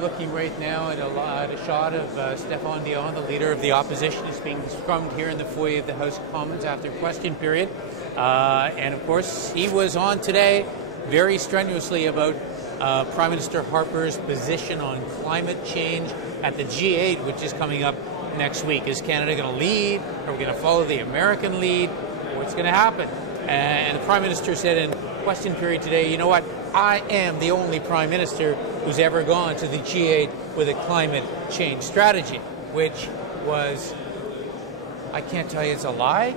looking right now at a shot of Stéphane Dion, the leader of the opposition, is being scrummed here in the foyer of the House of Commons after question period. And of course, he was on today very strenuously about Prime Minister Harper's position on climate change at the G8, which is coming up next week. Is Canada going to lead? Are we going to follow the American lead? What's going to happen? And the Prime Minister said in question period today, you know what? I am the only Prime Minister who's ever gone to the G8 with a climate change strategy, which was, I can't tell you it's a lie.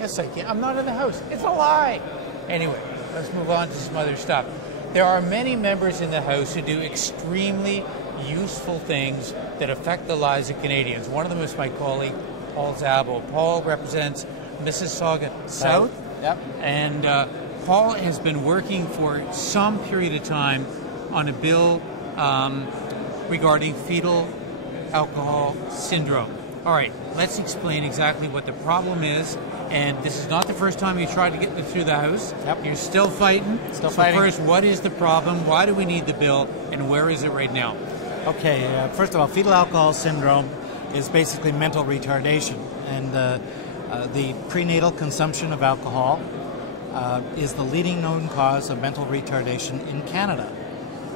Yes, I can. I'm not in the House. It's a lie. Anyway, let's move on to some other stuff. There are many members in the House who do extremely useful things that affect the lives of Canadians. One of them is my colleague, Paul Szabo. Paul represents Mississauga-South. Yep. And Paul has been working for some period of time on a bill regarding fetal alcohol syndrome. All right, let's explain exactly what the problem is. And this is not the first time you tried to get it through the House. Yep. You're still fighting. Still fighting. First, what is the problem? Why do we need the bill? And where is it right now? Okay, first of all, fetal alcohol syndrome is basically mental retardation. And the prenatal consumption of alcohol is the leading known cause of mental retardation in Canada.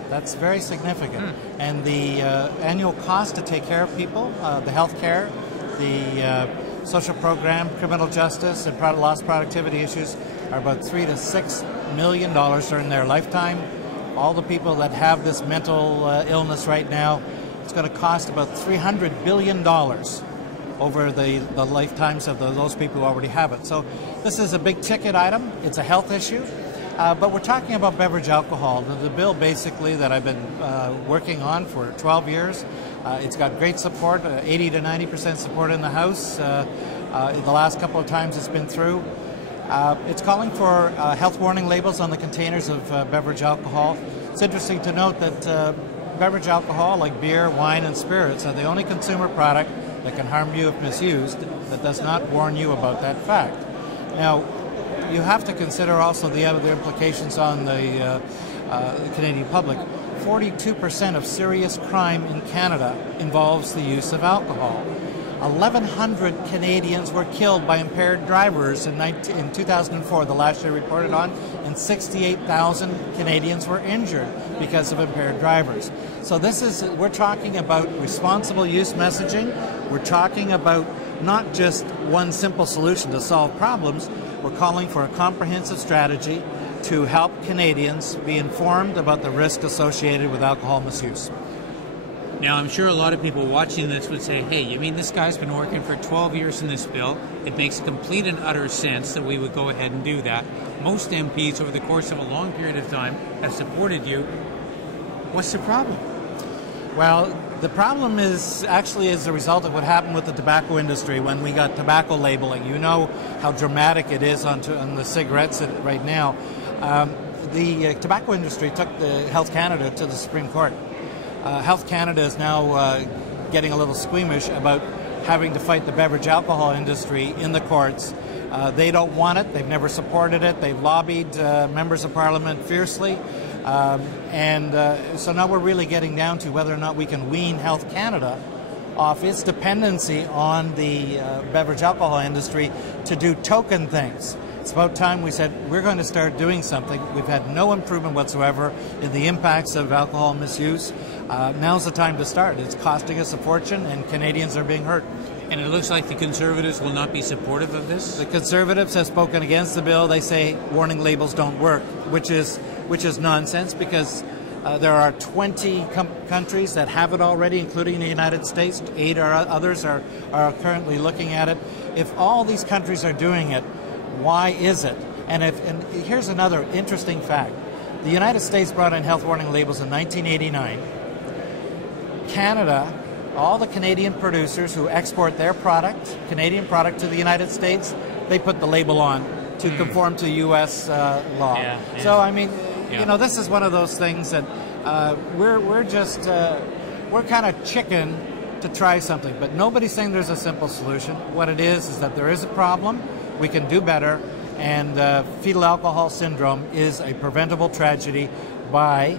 That's very significant. And the annual cost to take care of people, the health care, the social program, criminal justice, and lost productivity issues are about $3 to $6 million during their lifetime. All the people that have this mental illness right now, it's going to cost about $300 billion over the lifetimes of those people who already have it. So this is a big ticket item. It's a health issue. But we're talking about beverage alcohol. The bill basically that I've been working on for 12 years, it's got great support, 80 to 90% support in the House. In the last couple of times it's been through. It's calling for health warning labels on the containers of beverage alcohol. It's interesting to note that beverage alcohol, like beer, wine, and spirits, are the only consumer product that can harm you if misused that does not warn you about that fact. Now, you have to consider also the other implications on the Canadian public. 42% of serious crime in Canada involves the use of alcohol. 1,100 Canadians were killed by impaired drivers in 2004, the last year reported on, and 68,000 Canadians were injured because of impaired drivers. So we're talking about responsible use messaging. We're talking about not just one simple solution to solve problems. We're calling for a comprehensive strategy to help Canadians be informed about the risk associated with alcohol misuse. Now, I'm sure a lot of people watching this would say, hey, you mean this guy's been working for 12 years in this bill? It makes complete and utter sense that we would go ahead and do that. Most MPs over the course of a long period of time have supported you. What's the problem? Well, the problem is actually as a result of what happened with the tobacco industry when we got tobacco labeling. You know how dramatic it is on the cigarettes right now. The tobacco industry took the Health Canada to the Supreme Court. Health Canada is now getting a little squeamish about having to fight the beverage alcohol industry in the courts. They don't want it. They've never supported it. They've lobbied members of Parliament fiercely. So now we're really getting down to whether or not we can wean Health Canada off its dependency on the beverage alcohol industry to do token things. It's about time we said we're going to start doing something. We've had no improvement whatsoever in the impacts of alcohol misuse. Now's the time to start. It's costing us a fortune and Canadians are being hurt. And it looks like the Conservatives will not be supportive of this? The Conservatives have spoken against the bill. They say warning labels don't work, which is nonsense because there are 20 countries that have it already, including the United States. 8 others are currently looking at it. If all these countries are doing it, why is it? And here's another interesting fact. The United States brought in health warning labels in 1989. Canada, all the Canadian producers who export their product, Canadian product, to the United States, they put the label on to conform to U.S. law. Yeah. So, I mean, you know, this is one of those things that we're kind of chicken to try something, but nobody's saying there's a simple solution. What it is that there is a problem, we can do better, and fetal alcohol syndrome is a preventable tragedy by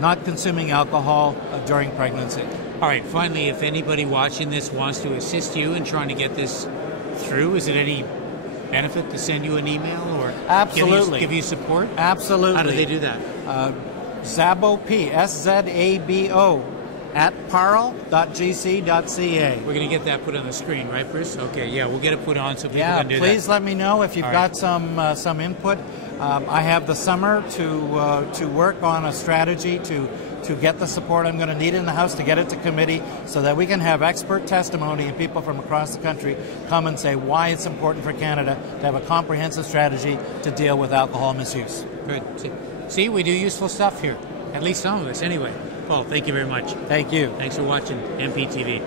not consuming alcohol during pregnancy. All right, finally, if anybody watching this wants to assist you in trying to get this through, is it any benefit to send you an email or Absolutely. give you support? Absolutely. How do they do that? Szabo, P, S-Z-A-B-O, at parl.gc.ca. We're going to get that put on the screen, right, Bruce? Okay, yeah, we'll get it put on so people Yeah, can do that. please let me know if you've All got some input. I have the summer to work on a strategy to get the support I'm going to need in the House to get it to committee so that we can have expert testimony and people from across the country come and say why it's important for Canada to have a comprehensive strategy to deal with alcohol misuse. Good. See, we do useful stuff here. At least some of us, anyway. Paul, thank you very much. Thank you. Thanks for watching MPtv.